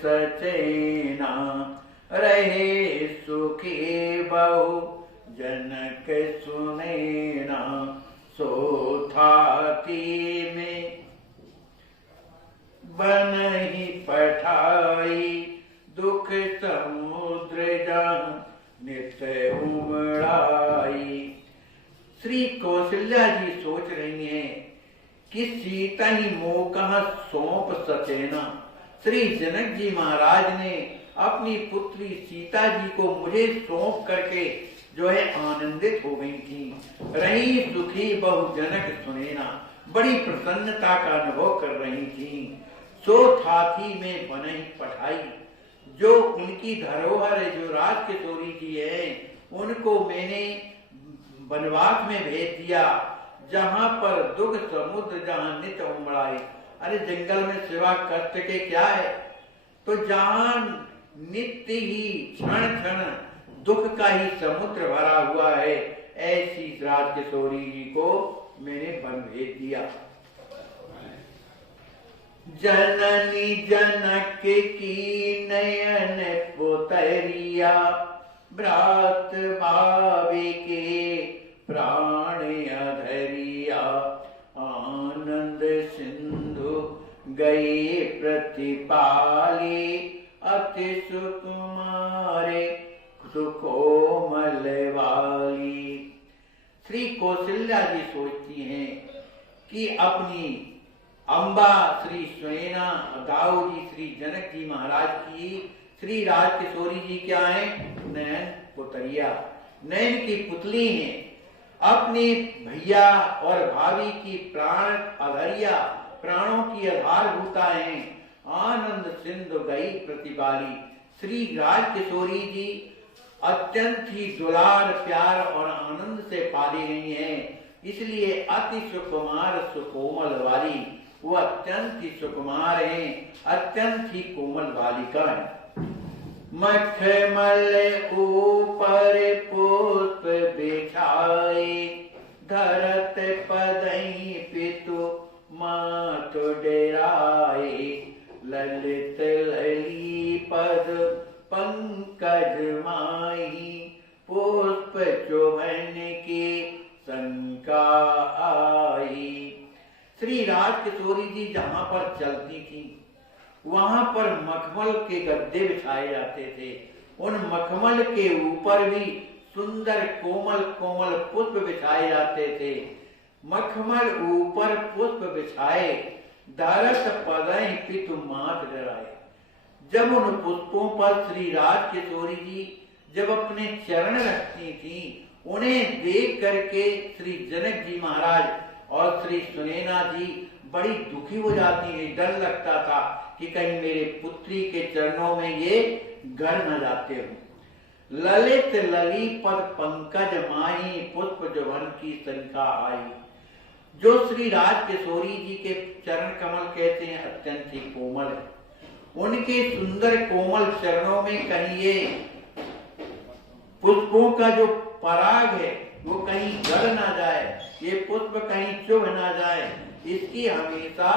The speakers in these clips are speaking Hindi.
सचेना, रहे सुखी बहु जनक सुनेना। सो थाती में बनहि पठाई, दुख समुद्र जहाँ नित उमड़ाई। श्री कौशल्या जी सोच रही हैं कि सीता ही मोह कहाँ सौंप सचेना। श्री जनक जी महाराज ने अपनी पुत्री सीता जी को मुझे सौंप करके जो है आनंदित हो गई थी। रही सुखी बहु जनक सुनेना, बड़ी प्रसन्नता का अनुभव कर रही थी। सो थाथी में बनहि पठाई, जो उनकी धरोहर है, जो राज किशोरी जी है, उनको मैंने वनवास में भेज दिया, जहाँ पर दुख समुद्र जहाँ नित उमड़ाए। अरे जंगल में सिवा कष्ट के क्या है, तो जहाँ नित्य ही क्षण क्षण दुख का ही समुद्र भरा हुआ है, ऐसी राज किशोरी जी को मैंने वन भेज दिया। जननी जनक की नयन पुतरिया, भ्रात भावे के प्राण अधरिया। आनंद सिंधु गए प्रतिपाली, अति सुकुमारे सुकोमल वाली। श्री कौशल्या जी सोचती हैं कि अपनी अम्बा श्री सुनैना दाऊ जी श्री जनक जी महाराज की श्री राज किशोरी जी क्या है, नयन पुतरिया, नयन की पुतली हैं। अपने भैया और भाभी की प्राण अधरिया, प्राणों की आधारभूता हैं। आनंद सिंधु गई प्रतिपाली, श्री राज किशोरी जी अत्यंत ही दुलार प्यार और आनंद से पाली गई हैं, इसलिए अति सुकुमार सुकोमल वाली, वो अत्यंत ही सुकुमार हैं, अत्यंत ही कोमल बालिका है। मखमल ऊपर पुष्प बिछाए, धरत पदई पितु मातु डेराए। ललित लली पद पंकज माही, पुष्प चुभन की शंका आई। श्री राज किशोरी जी जहाँ पर चलती थी, वहां पर मखमल के गद्दे बिछाए जाते थे। उन मखमल के ऊपर भी सुंदर कोमल कोमल पुष्प बिछाए जाते थे। मखमल ऊपर पुष्प बिछाए, धरत पदई पितु मात डराए। जब उन पुष्पों पर श्री राज किशोरी जी जब अपने चरण रखती थी, उन्हें देख करके श्री जनक जी महाराज और श्री सुनैना जी बड़ी दुखी हो जाती है। डर लगता था कि कहीं मेरे पुत्री के चरणों में ये गड़ न जाते हो। ललित लली पद पंकज माही, पुष्प जवन की संख्या आई। जो श्री राज किशोरी जी के चरण कमल कहते हैं, अत्यंत ही कोमल है। उनके सुंदर कोमल चरणों में कहीं ये पुष्पों का जो पराग है वो कहीं गड़ ना जाए, ये पुष्प कहीं चुभ ना जाए, इसकी हमेशा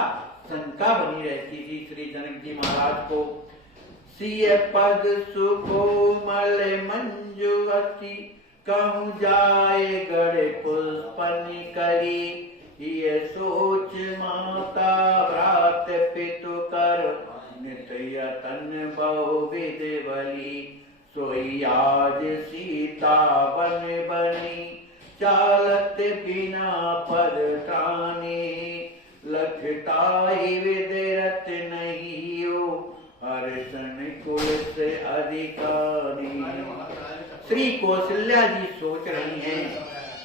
शंका बनी रहती थी श्री जनक जी महाराज को। सिय पद सुकोमल मंजुवती, कहूँ जाए गड़े पुष्पनि करी। ये सोच माता भ्रात पितु कर, नित यतन बहुविध बली। सोई आज सीता बन बनी, चालत बिना पद त्राने। लखताई विदरत नहीं हो, हर्षण कुल से अधिकारी। श्री कौशल्या जी सोच रही हैं,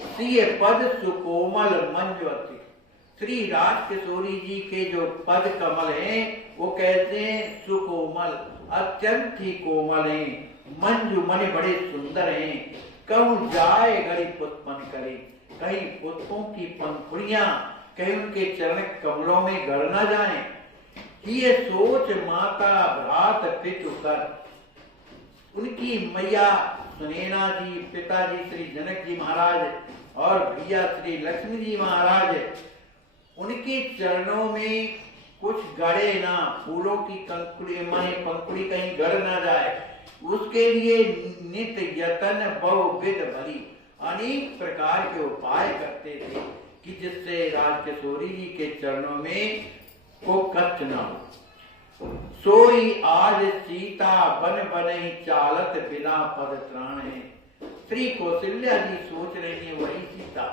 सिय पद सुकोमल मंजवती। श्री राज किशोरी जी के जो पद कमल हैं वो कहते हैं सुकोमल, अत्यंत ही कोमल हैं। मंजू मने बड़े सुंदर हैं। कहूँ जाए गड़ी पुष्पन करे, कहीं पुष्पों की पंखुड़ियां कहीं उनके चरण कमलों में गड़ न जाए। ये सोच माता भ्रात पितु कर, उनकी मैया सुनैना जी, पिताजी श्री जनक जी महाराज और भैया श्री लक्ष्मी जी महाराज, उनके चरणों में कुछ गड़े ना, फूलों की कंकुड़ी माने पंखुड़ी कहीं गड़ ना जाए, उसके लिए नित यतन बहुविध भली अनेक प्रकार के उपाय करते थे कि जिससे राजकिशोरी जी के चरणों में को कष्ट न हो। सोई आज सीता बन बन चालत बिना पद त्राण है। श्री कौशल्या जी सोच रही है वही सीता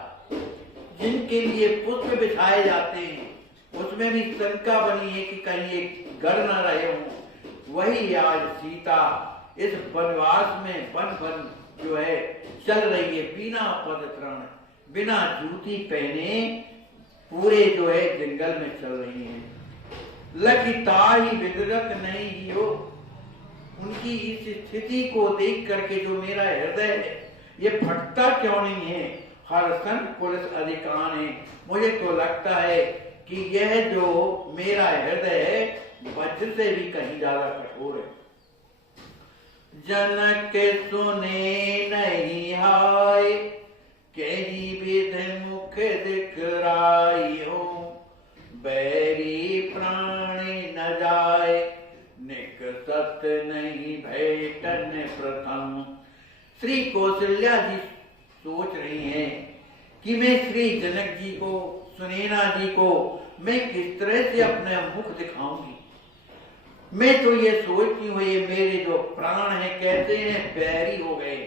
जिनके लिए पुष्प बिछाए जाते हैं, उसमें भी शंका बनी है कि कहीं ये गड़ न रहे हों, वही आज सीता इस वनवास में वन जो है चल रही है बिना पद त्राण, बिना जूती पहने पूरे जो है जंगल में चल रही है। लखिता ही विदरत नहीं हो, उनकी इस स्थिति को देख करके जो मेरा हृदय है ये फटता क्यों नहीं है। हर सन पुलिस अधिकार है, मुझे तो लगता है कि यह जो मेरा हृदय है वज्र से भी कहीं ज्यादा कठोर है। जनक सुने नहीं हाय, कहीं विध मुख दिखराई हो, बैरी प्राणी न जाए, निकसत नहीं भेटन प्रथम। श्री कौशल्या जी सोच रही हैं कि मैं श्री जनक जी को, सुनैना जी को मैं किस तरह से अपना मुख दिखाऊंगी। मैं तो ये सोचती हूँ ये मेरे जो प्राण हैं कहते हैं बैरी हो गए,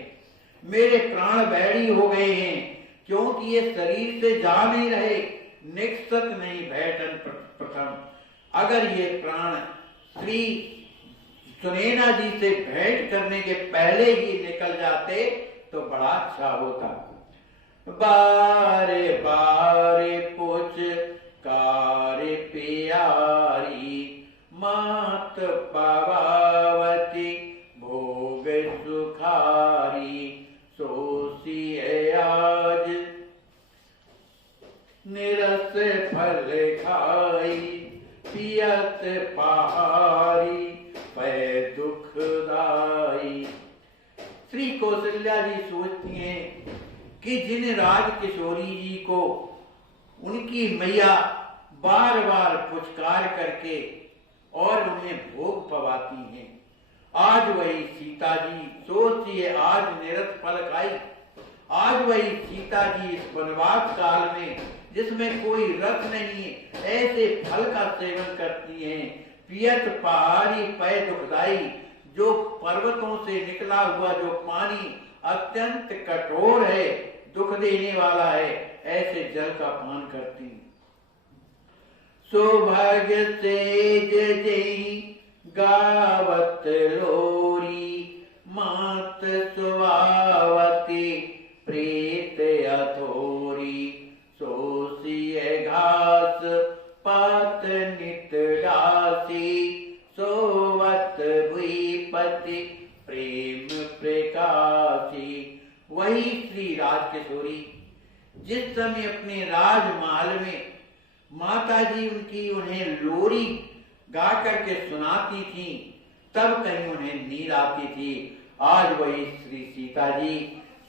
मेरे प्राण बैरी हो गए हैं, क्योंकि ये शरीर से जा नहीं रहे, निकसत नहीं भेटन प्रथम। अगर ये प्राण श्री सुनैना जी से भेंट करने के पहले ही निकल जाते तो बड़ा अच्छा होता। बारे बारे पुछ कार्य प्यारी, मात पावावती भोग सुखारी, सोसी आज निरस फल खाई, पियत पहारी पै दुखदाई। श्री कौशल्या जी सोचती हैं कि जिन राजकिशोरी जी को उनकी मैया बार बार पुचकार करके और उन्हें भोग पवाती हैं, आज वही सीता जी सोचती है आज निरस फल खाई, आज वही सीता जी इस वनवास काल में जिसमें कोई रस नहीं है ऐसे फल का सेवन करती हैं। पियत पहाड़ी पै दुखदाई, जो पर्वतों से निकला हुआ जो पानी अत्यंत कठोर है, दुख देने वाला है, ऐसे जल का पान करती हैं। सौभाग्य से जय गावत लोरी, मात सुवावती प्रीत अथोरी, सोसिए घास पात नित डासी, सोवत भूपति प्रेम प्रकाशी। वही श्री राजकिशोरी जिस समय अपने राजमहल में माता जी उनकी उन्हें लोरी गा करके सुनाती थी, तब कहीं उन्हें नींद आती थी। आज वही श्री सीता जी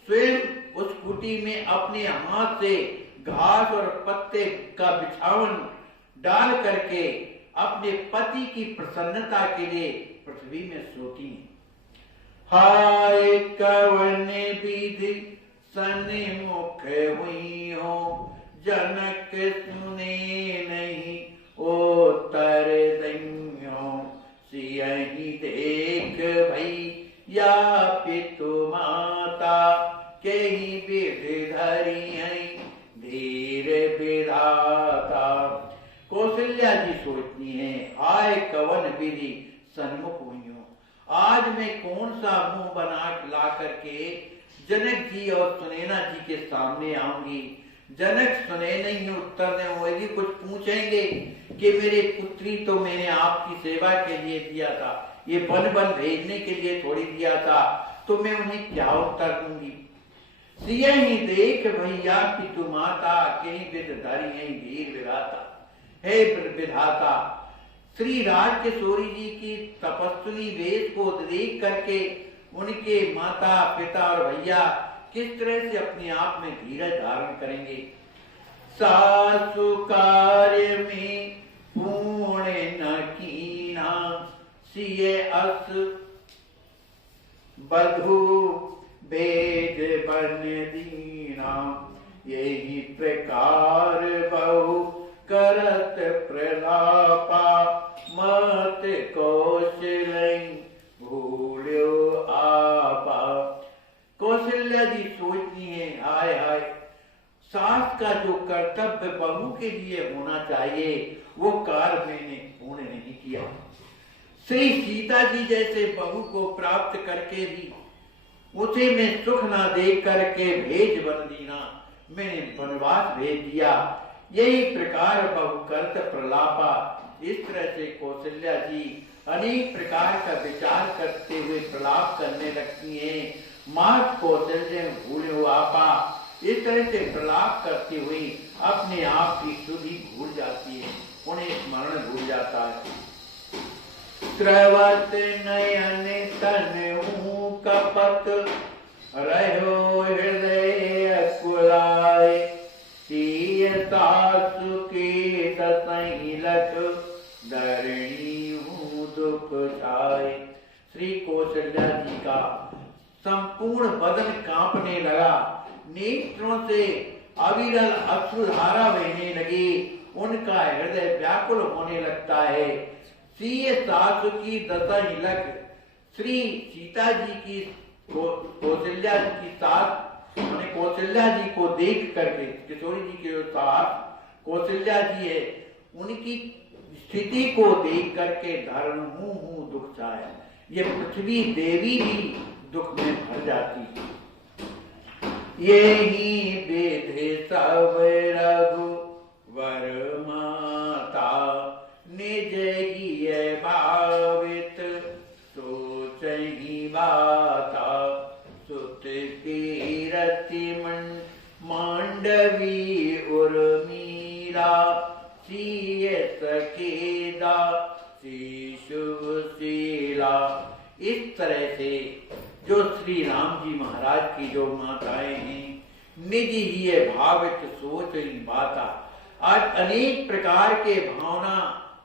स्वयं उस कुटी में अपने हाथ से घास और पत्ते का बिछावन डाल करके अपने पति की प्रसन्नता के लिए पृथ्वी में सोती हैं। हाय कवन विधि सन्मुख हुई हो, जनक सुने नहीं उत्तर दइयो, सियहि देख भई या पितु माता, केहि विधि धरी हैं धीर विधाता। कौशल्या जी सोचती हैं आय कवन विधि सन्मुख हुई हो, आज मैं कौन सा मुंह बना ला करके जनक जी और सुनैना जी के सामने आऊंगी। जनक सुनैना ही उत्तर देंगे, कुछ पूछेंगे कि मेरे पुत्री तो मैंने आपकी सेवा के लिए दिया था, ये बन बन भेजने के लिए थोड़ी दिया था, तो मैं उन्हें क्या उत्तर दूंगी। सिया ही देख भैया पितु माता, कहीं विध धरी है धीर विधाता। हे विधाता, श्री राजकिशोरी जी की तपस्विनी वेश को देख करके उनके माता पिता और भैया किस तरह से अपने आप में धीरज धारण करेंगे। सासु कार्य में पुण्य न कीना सिए अस बधु भेद बन दीना। यही प्रकार बहु करत प्रलापा मत कौशलै भूल्यो आपा। कौशल्या जी सोचती है, हाय हाय, सास का जो कर्तव्य बहू के लिए होना चाहिए वो कार्य मैंने पूर्ण नहीं किया। श्री सीता जी जैसे बहू को प्राप्त करके भी उसे मैं सुख ना देख करके भेज बन दीना, मैंने वनवास भेज दिया। यही प्रकार बहु करत प्रलापा। इस तरह से कौशल्या जी अनेक प्रकार का विचार करते हुए प्रलाप करने लगती हैं। मात कौशल्य भूल्यो आपा। इस तरह से प्रलाप करती हुई अपने आप की सुधि भूल जाती है, उन्हें स्मरण भूल जाता है। स्रवत नयन तन कपत रहो हृदय कुलाय। सिय सासु के दसहि लख धरणी हूँ दुख छाय। श्री कौशल्या जी का संपूर्ण बदन कांपने लगा, नेत्रों से अविरल अश्रुधारा बहने लगी, उनका हृदय व्याकुल होने लगता है। सिय सासु की दसहि लख। श्री सीता जी की कौशल्या जी की सास मैंने कौशल्या जी को देख करके, किशोरी जी की जो सास कौशल्या जी है, उनकी स्थिति को देख करके धरण हूँ दुख छाया। ये पृथ्वी देवी भी दुख में भर जाती है। यही विधि सब रघुवर माता निज ही भावित सोचहि बाता। सुत की रति मांडवी उर्मिला सिय सकेदा शिशुशीला। इस तरह से जो श्री राम जी महाराज की जो माताएं हैं, निज ही भावित सोच ही बाता। आज अनेक प्रकार के भावना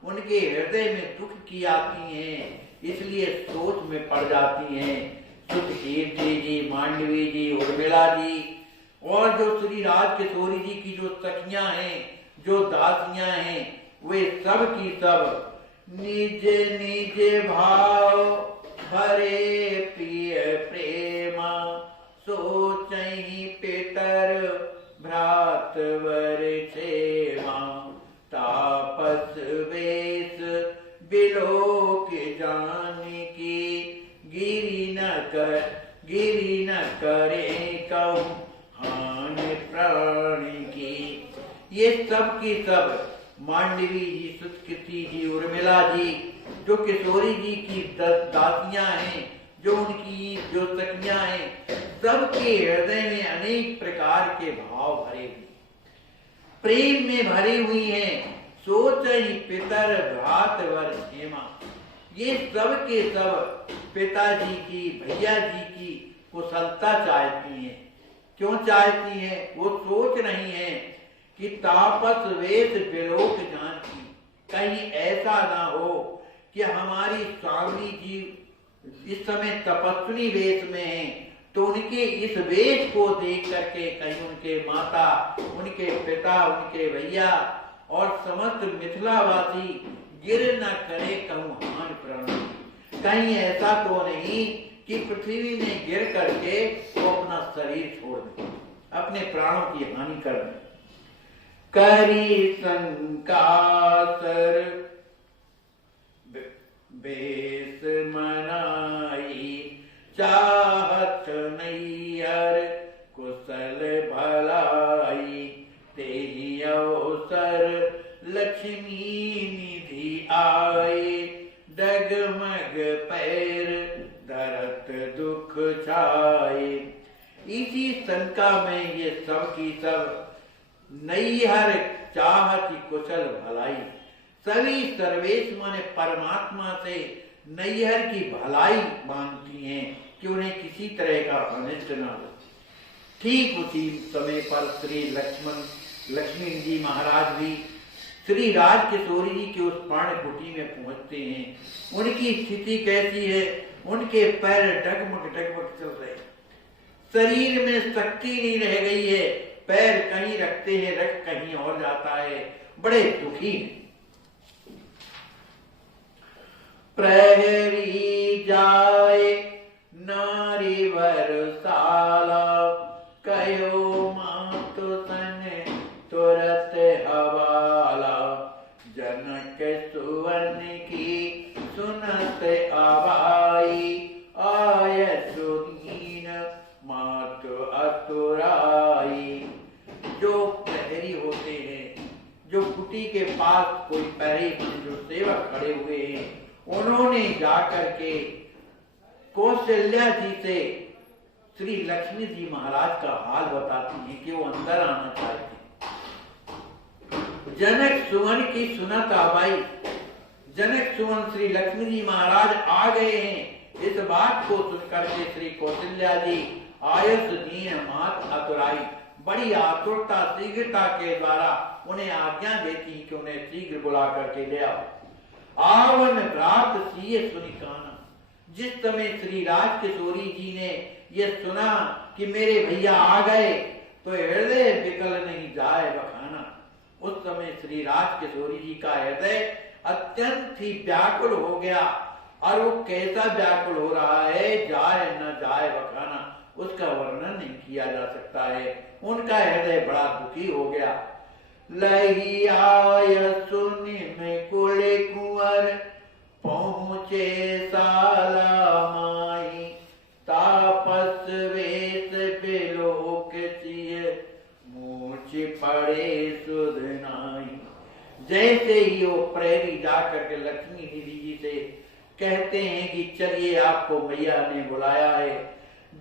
उनके हृदय में दुख की आती हैं, इसलिए सोच में पड़ जाती हैं। सुत कीर्ति जी, मांडवी जी, उर्मिला जी और जो श्री राज किशोरी जी की जो सखियां हैं, जो दासियां हैं, वे सब की सब निज निज भाव भरे प्रिय प्रेमा। सोचहि पितर भ्रातवर क्षेमा। तापस वेश बिलोक जानकी गिरि न करे कहूँ हान प्राण की। ये सब की सब मांडवी जी, सुतकीर्ति जी, उर्मिला जी, जो किशोरी जी की दासियां हैं, जो उनकी जो सखियां हैं, सबके हृदय में अनेक प्रकार के भाव भरे हुए, प्रेम में भरी हुई हैं। सोच ही पितर भ्रातवर क्षेमा। ये सब के सब पिताजी की, भैया जी की कुशलता चाहती हैं। क्यों चाहती हैं? वो सोच रही हैं कि तापस वेश बिलोक जानकी, कहीं ऐसा ना हो कि हमारी स्वामी जी इस समय तपस्वी वेश में हैं, तो उनके इस वेश को देख करके कहीं उनके माता, उनके पिता, उनके भैया और समस्त मिथिलावासी गिर न करे कहूँ हान प्राण। कहीं ऐसा तो नहीं कि पृथ्वी में गिर करके वो अपना शरीर छोड़ दे, अपने प्राणों की हानि कर दे। करी संकासर बेस मनाई। चाहत नैहर कुशल भलाई। तेहि अवसर लक्ष्मी निधि आए। डगमग पैर धरत दुख छाए। इसी शंका में ये सब की सब नैहर चाहत कुशल भलाई, सभी सर्वेश माने परमात्मा से नैहर की भलाई मांगती हैं कि उन्हें किसी तरह का अनिष्ट न हो। ठीक उसी समय पर श्री लक्ष्मी जी महाराज भी श्री राज किशोरी जी के उस पर्ण कुटी में पहुंचते हैं। उनकी स्थिति कैसी है? उनके पैर डगमग डगमग चल रहे, शरीर में शक्ति नहीं रह गई है, पैर कहीं रखते हैं रख कहीं और जाता है, बड़े दुखी हैं। प्रहरी जाए नारी वरसाला, कहो मातु तन तुरत हवाला, जनक सुवन की सुनत आवाई, आय सुदीन मातु अतुराई। जो प्रहरी होते हैं, जो कुटी के पास कोई प्रहरी जो सेवक खड़े हुए हैं, उन्होंने जाकर के कौशल्या जी से श्री लक्ष्मी जी महाराज का हाल बताती हैं कि वो अंदर आना चाहते हैं। जनक सुवन की सुनत आवाई, जनक सुवन श्री लक्ष्मी जी महाराज आ गए हैं। इस बात को सुनकर के श्री कौशल्या जी आयस दीन मात अतुराई, बड़ी आतुरता शीघ्रता के द्वारा उन्हें आज्ञा देती कि उन्हें शीघ्र बुला करके ले आओ। आवन रात सीए सुनिकाना, जिस समय श्री राज किशोरी जी ने यह सुना कि मेरे भैया आ गए तो हृदय विकल नहीं जाए बखाना। उस समय श्री राज किशोरी जी का हृदय अत्यंत ही व्याकुल हो गया, और वो कैसा व्याकुल हो रहा है, जाए न जाए बखाना, उसका वर्णन नहीं किया जा सकता है। उनका हृदय बड़ा दुखी हो गया। लही आय सुनि में कुल कुंवर, पहुँचे साला माई, तापस वेश बिलोक सिय, मूर्छ पड़े सुध नाई। जैसे ही वो प्रहरी जाकर के लक्ष्मी देवी जी से कहते हैं कि चलिए आपको मैया ने बुलाया है,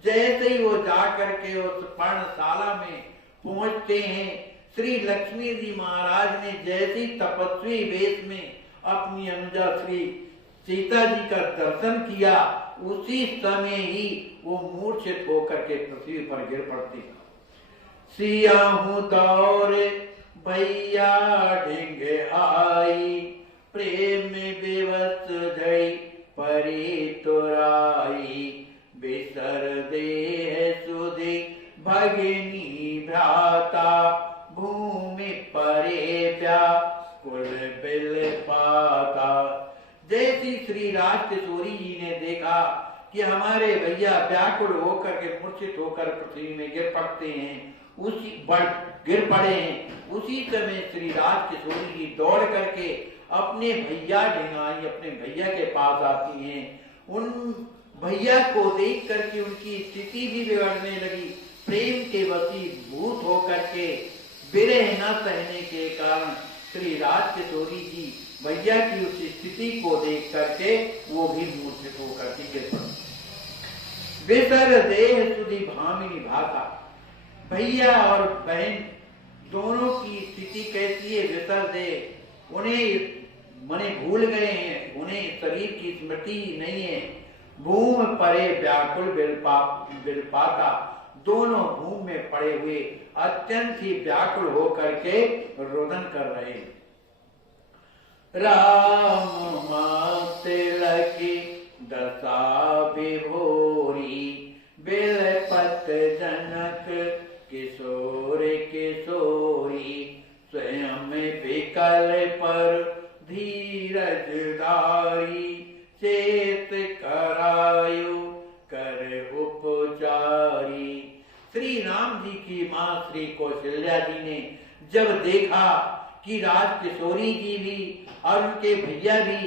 जैसे ही वो जाकर के उस पर्णशाला में पहुंचते हैं, श्री लक्ष्मी जी महाराज ने जैसी तपस्वी वेश में अपनी अनुजा श्री सीता जी का दर्शन किया, उसी समय ही वो मूर्छित होकर के पृथ्वी पर गिर पड़ते हैं। सियाहू दौर भैया ढिंग आई, प्रेम विवश जई परी तुराई, बिसर देह सुधि भगिनी भ्राता, भूमि परे व्याकुल बिल पाता। जैसी श्री राज किशोरी जी ने देखा कि हमारे भैया व्याकुल होकर के मूर्छित होकर पृथ्वी में गिर पड़ते हैं, गिर पड़े हैं, उसी समय श्री राज किशोरी जी दौड़ करके अपने भैया ढिंगाई, अपने भैया के पास आती हैं। उन भैया को देख करके उनकी स्थिति भी बिगड़ने लगी। प्रेम के वशीभूत होकर के विरह न सहने के कारण श्री राज किशोरी जी भैया की उस स्थिति को देख करके वो भी मूर्छित होकर के गिर पड़े। बिसर देह सुधि भामिनी भाषा, भैया और बहन दोनों की स्थिति कैसी है? बिसर दे, उन्हें मने भूल गए हैं, उन्हें शरीर की स्मृति नहीं है। भूम परे व्याकुल बिलपाता, दोनों भूम में पड़े हुए अत्यंत ही व्याकुल होकर के रोदन कर रहे हैं। राम माते लकी दशा विभोरी, बिलपत जनक किशोर किशोरी, स्वयं विकल पर धीरज धारी, चेत करायु कर उपचारी। श्री राम जी की मां श्री कौशल्या जी ने जब देखा कि राज किशोरी जी भी और उनके भैया भी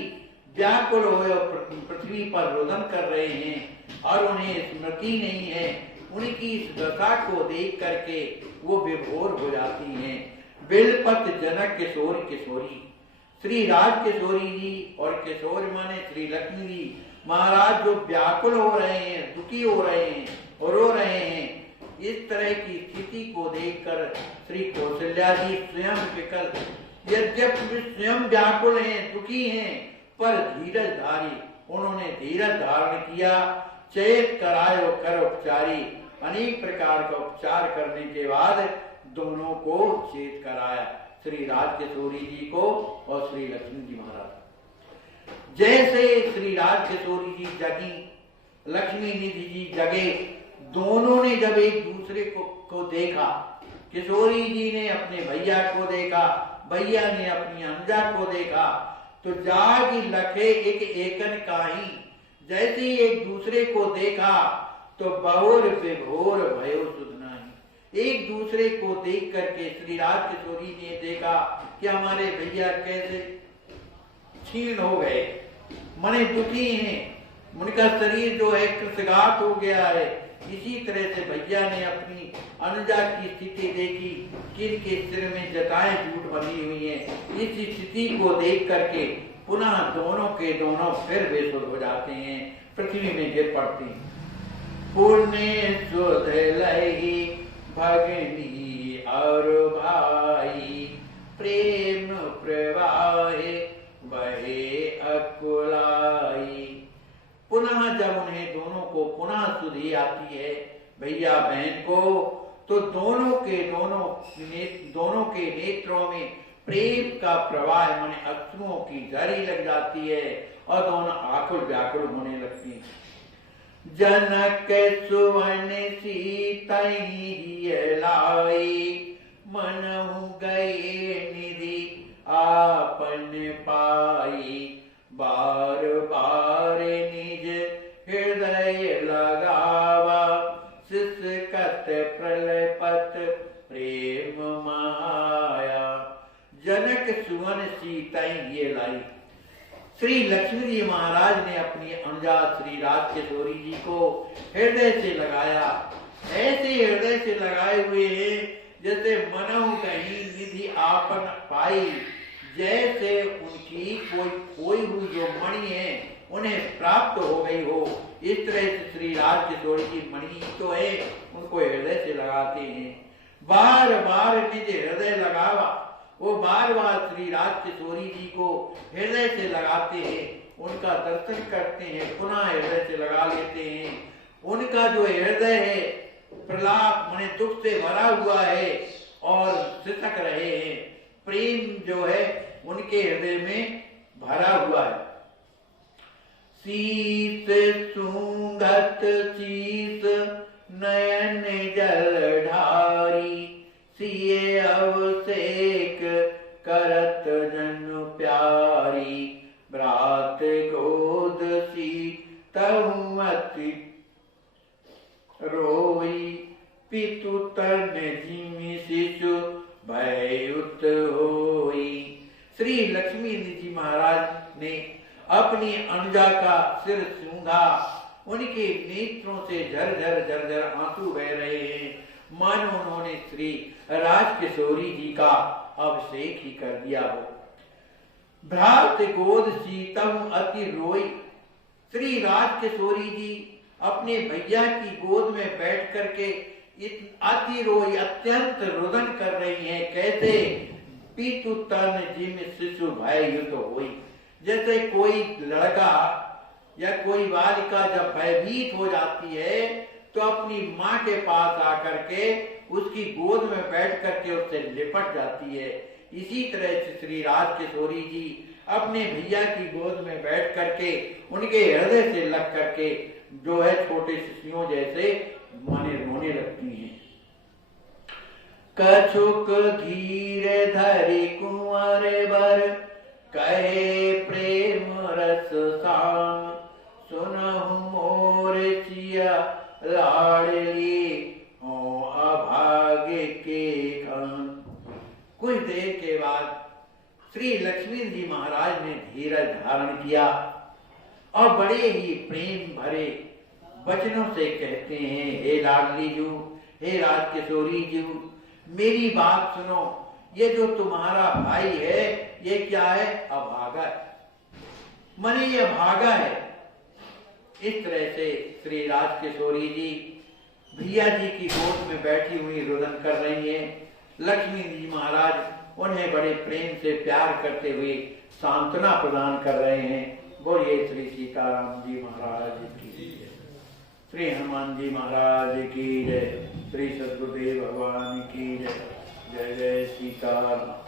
व्याकुल हुए और पृथ्वी पर रोदन कर रहे हैं और उन्हें स्मृति नहीं है, उनकी इस दशा को देख करके वो विभोर हो जाती हैं। बिलपत जनक किशोर किशोरी, श्री राज किशोरी जी और किशोर माने श्री लक्ष्मी जी महाराज जो व्याकुल हो रहे हैं, दुखी हो रहे हैं और रो रहे हैं, इस तरह की स्थिति को देखकर श्री कौशल्या जी स्वयं विकल, यद्यपि स्वयं व्याकुल हैं, दुखी हैं, पर धीरज धारी, उन्होंने धीरज धारण किया। चेत करायो कर उपचारी, अनेक प्रकार का उपचार करने के बाद दोनों को चेत कराया। श्री राजकिशोरी जी को और श्री लक्ष्मी जी महाराज। जैसे श्री राजकिशोरी जी जगी, लक्ष्मी निधि जी जगे, दोनों ने जब एक दूसरे को देखा, किशोरी जी ने अपने भैया को देखा, भैया ने अपनी अनुजा को देखा, तो जागी लखे एक एकन काही, जैसे ही एक दूसरे को देखा तो बहुर विभोर भयो सुध नाही। एक दूसरे को देख करके श्री राजकिशोरी ने देखा कि हमारे भैया कैसे क्षीण हो गए, मने दुखी हैं, उनका शरीर जो है कृशघात हो गया है। इसी तरह से भैया ने अपनी अनुजा की स्थिति देखी कि इनके सिर में जटाएं जूट बनी हुई हैं। इस स्थिति को देख करके पुनः दोनों के दोनों फिर बेसुध हो जाते हैं, पृथ्वी में गिर पड़ते हैं। पुण्य सुध लही भगनी और भाई, प्रेम प्रवाहे बहे अकुलाई। पुनः जब उन्हें दोनों को पुनः सुधि आती है भैया बहन को, तो दोनों के नेत्रों में प्रेम का प्रवाह माने अश्रुओं की झरी लग जाती है और दोनों आकुल व्याकुल होने लगती हैं। जनक सुवर्ण सीतई लाई, मनहु गए निधि आपन पाई। बार बार निज हृदय लगावा, सिसकत प्रलपत प्रेम माया। जनक सुवन सीताई ये लाई। श्री लक्ष्मी जी महाराज ने अपनी अनुजा श्री राजकिशोरी जी को हृदय से लगाया। ऐसे हृदय से लगाए हुए हैं जैसे मनहु कहीं निधि आपन पाई, जैसे उनकी कोई खोई हुई जो मणि है उन्हें प्राप्त हो गई हो। इस तरह से श्री राजकिशोरी जी मणि तो है, उनको हृदय से लगाते हैं। बार बार निज हृदय लगावा, वो बार बार श्री राजकिशोरी जी को हृदय से लगाते हैं, उनका दर्शन करते हैं, पुनः हृदय से लगा लेते हैं। उनका जो हृदय है प्रलाप माने दुख से भरा हुआ है और सिसक रहे हैं। प्रेम जो है उनके हृदय में भरा हुआ है। शीस सुंगत शीस नयन जल ढारी, सिए अवसेक करत जन प्यारी। ब्रात गोद सी तहुमति रोई, पितु तन जिमि शिशु भयुत होई। श्री लक्ष्मी जी महाराज ने अपनी अनुजा का सिर सूंघा, उनके नेत्रों से झरझर आंसू बह रहे हैं, मानो उन्होंने श्री राजकिशोरी जी का अभिषेक ही कर दिया हो। भ्रात गोद सीतम अति रोई। श्री राजकिशोरी जी अपने भैया की गोद में बैठ करके अति रोई, अत्यंत रुदन कर रही हैं। कैसे? पीतु तन जिम शिशु भययुत होई। जैसे कोई लड़का या कोई बालिका जब भयभीत हो जाती है तो अपनी माँ के पास आकर के उसकी गोद में बैठ करके उससे लिपट जाती है। इसी तरह से श्री राजकिशोरी जी अपने भैया की गोद में बैठ करके उनके हृदय से लग करके जो है छोटे शिशुओं जैसे माने रोने लगती हैं। कछुक धीर धरि कुंवर बर, कहे प्रेम रस साम। सुनहु मोर सिया लाडली, हो अभागे के खान। कुछ देर के बाद श्री लक्ष्मी जी महाराज ने धीरज धारण किया और बड़े ही प्रेम भरे वचनों से कहते हैं, हे लाडली जू, हे राजकिशोरी जू, मेरी बात सुनो। ये जो तुम्हारा भाई है ये क्या है? अभागा है, माने ये भागा है। इस तरह से श्री राजकिशोरी जी भैया जी की गोद में बैठी हुई रुदन कर रही हैं। लक्ष्मी जी महाराज उन्हें बड़े प्रेम से प्यार करते हुए सांत्वना प्रदान कर रहे हैं। बोलिए श्री सीताराम जी महाराज की जय, श्री हनुमान जी महाराज की जय, श्री सद्गुरुदेव भगवान की जय। जय जय सीताराम।